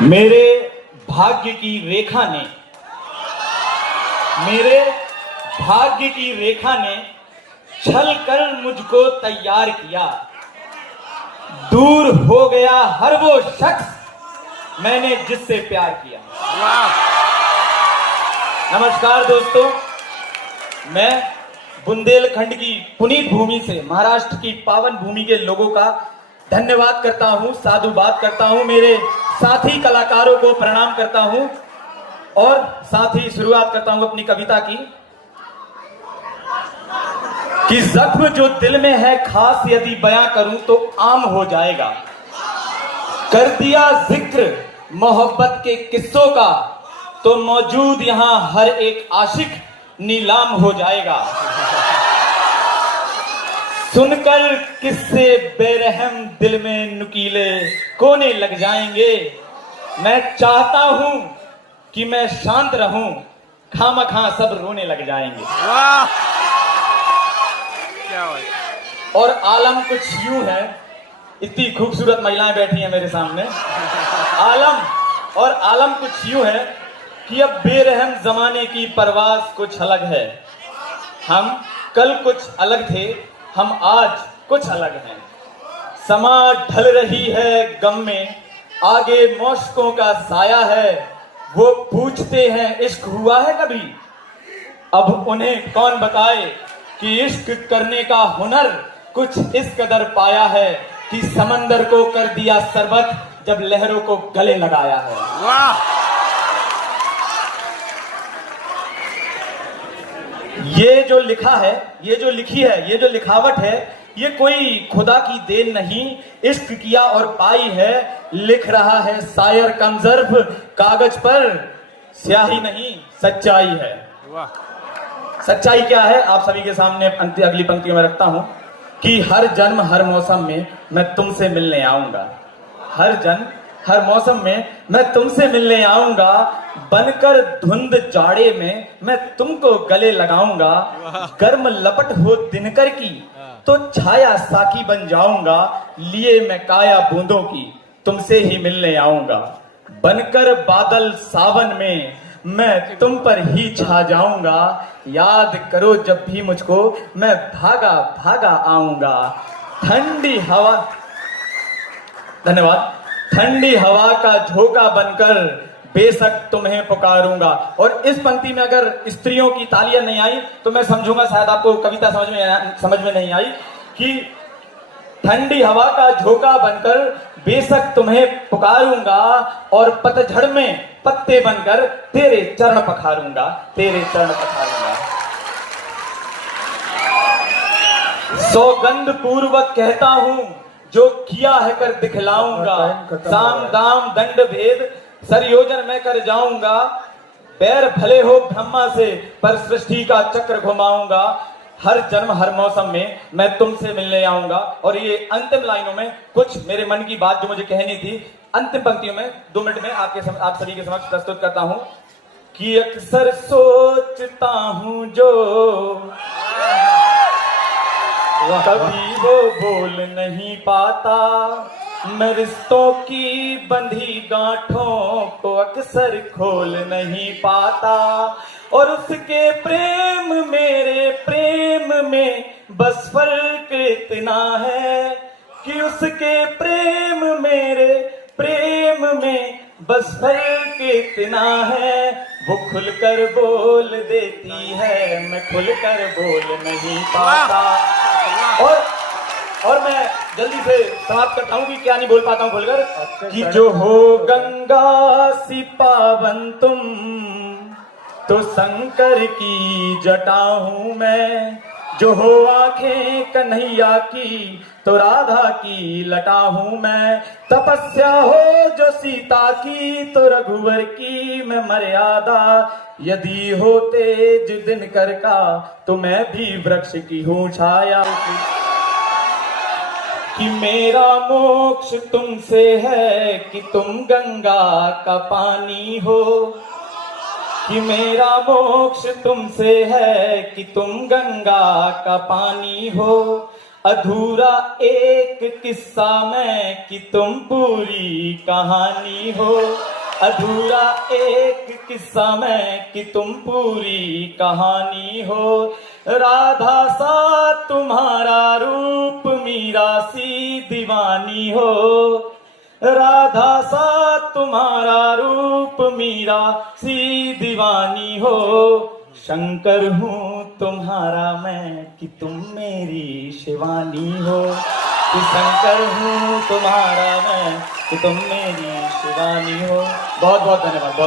मेरे भाग्य की रेखा ने मेरे भाग्य की रेखा ने छल कर मुझको तैयार किया। दूर हो गया हर वो शख्स मैंने जिससे प्यार किया। नमस्कार दोस्तों, मैं बुंदेलखंड की पुनीत भूमि से महाराष्ट्र की पावन भूमि के लोगों का धन्यवाद करता हूं, साधुवाद करता हूं, मेरे साथी कलाकारों को प्रणाम करता हूं और साथ ही शुरुआत करता हूं अपनी कविता की कि जख्म जो दिल में है खास यदि बयां करूं तो आम हो जाएगा। कर दिया जिक्र मोहब्बत के किस्सों का तो मौजूद यहां हर एक आशिक नीलाम हो जाएगा। सुनकर किस्से बेरहम दिल में नुकीले कोने लग जाएंगे। मैं चाहता हूं कि मैं शांत रहूं, खामखा सब रोने लग जाएंगे। वाह क्या बात। और आलम कुछ यूं है, इतनी खूबसूरत महिलाएं बैठी हैं मेरे सामने। आलम कुछ यूं है कि अब बेरहम जमाने की परवाज कुछ अलग है। हम कल कुछ अलग थे, हम आज कुछ अलग हैं। समा ढल रही है गम में, आगे मौशकों का साया है। वो पूछते हैं इश्क हुआ है कभी, अब उन्हें कौन बताए कि इश्क करने का हुनर कुछ इस कदर पाया है कि समंदर को कर दिया शरबत जब लहरों को गले लगाया है। वाह ये जो लिखा है, ये जो लिखी है, ये जो लिखावट है, ये कोई खुदा की देन नहीं, इश्क किया और पाई है। लिख रहा है शायर कमजर्फ, कागज पर स्याही नहीं सच्चाई है। वाह। सच्चाई क्या है आप सभी के सामने अगली पंक्ति में रखता हूं कि हर जन्म हर मौसम में मैं तुमसे मिलने आऊंगा। हर जन्म हर मौसम में मैं तुमसे मिलने आऊंगा। बनकर धुंध जाड़े में मैं तुमको गले लगाऊंगा। गर्म लपट हो दिनकर की तो छाया साकी बन जाऊंगा। लिए मैं काया बूंदों की तुमसे ही मिलने आऊंगा। बनकर बादल सावन में मैं तुम पर ही छा जाऊंगा। याद करो जब भी मुझको मैं भागा भागा आऊंगा। ठंडी हवा, धन्यवाद। ठंडी हवा का झोंका बनकर बेशक तुम्हें पुकारूंगा। और इस पंक्ति में अगर स्त्रियों की तालियां नहीं आई तो मैं समझूंगा शायद आपको कविता समझ में नहीं आई कि ठंडी हवा का झोंका बनकर बेशक तुम्हें पुकारूंगा और पतझड़ में पत्ते बनकर तेरे चरण पखारूंगा, तेरे चरण पखारूंगा। सौगंध पूर्वक कहता हूं जो किया है कर दिखलाऊंगा। साम दाम दंड भेद सरयोजन में कर जाऊंगा। पैर भले हो ब्रह्मा से पर सृष्टि का चक्र घुमाऊंगा। हर जन्म हर मौसम में मैं तुमसे मिलने आऊंगा। और ये अंतिम लाइनों में कुछ मेरे मन की बात जो मुझे कहनी थी, अंतिम पंक्तियों में 2 मिनट में आप सभी के समक्ष प्रस्तुत करता हूं कि अक्सर सोचता हूं जो कभी वो बोल नहीं पाता। मैं रिश्तों की बंधी गांठों को अक्सर खोल नहीं पाता। और उसके प्रेम मेरे प्रेम में बस फर्क इतना है कि उसके प्रेम मेरे प्रेम में बस फर्क इतना है। वो खुलकर बोल देती है, मैं खुलकर बोल नहीं पाता। और मैं जल्दी से समाप्त करता हूं कि क्या नहीं बोल पाता हूं खुलकर कि जो हो गंगा सी पावन तुम तो शंकर की जटा हूं मैं। जो हो आंखें कन्हैया की तो राधा की लटा हूं मैं। तपस्या हो जो सीता की तो रघुवर की मैं मर्यादा। यदि हो तेज दिनकर का तो मैं भी वृक्ष की हूं छाया। कि मेरा मोक्ष तुमसे है कि तुम गंगा का पानी हो। कि मेरा मोक्ष तुमसे है कि तुम गंगा का पानी हो। अधूरा एक किस्सा मैं कि तुम पूरी कहानी हो। अधूरा एक किस्सा मैं कि तुम पूरी कहानी हो। राधा सा तुम्हारा रूप मीरा सी दीवानी हो। राधा सा तुम्हारा रूप मीरा सी दीवानी हो। शंकर हूँ तुम्हारा मैं कि तुम मेरी शिवानी हो। कि शंकर हूँ तुम्हारा मैं कि तुम मेरी शिवानी हो। बहुत बहुत धन्यवाद।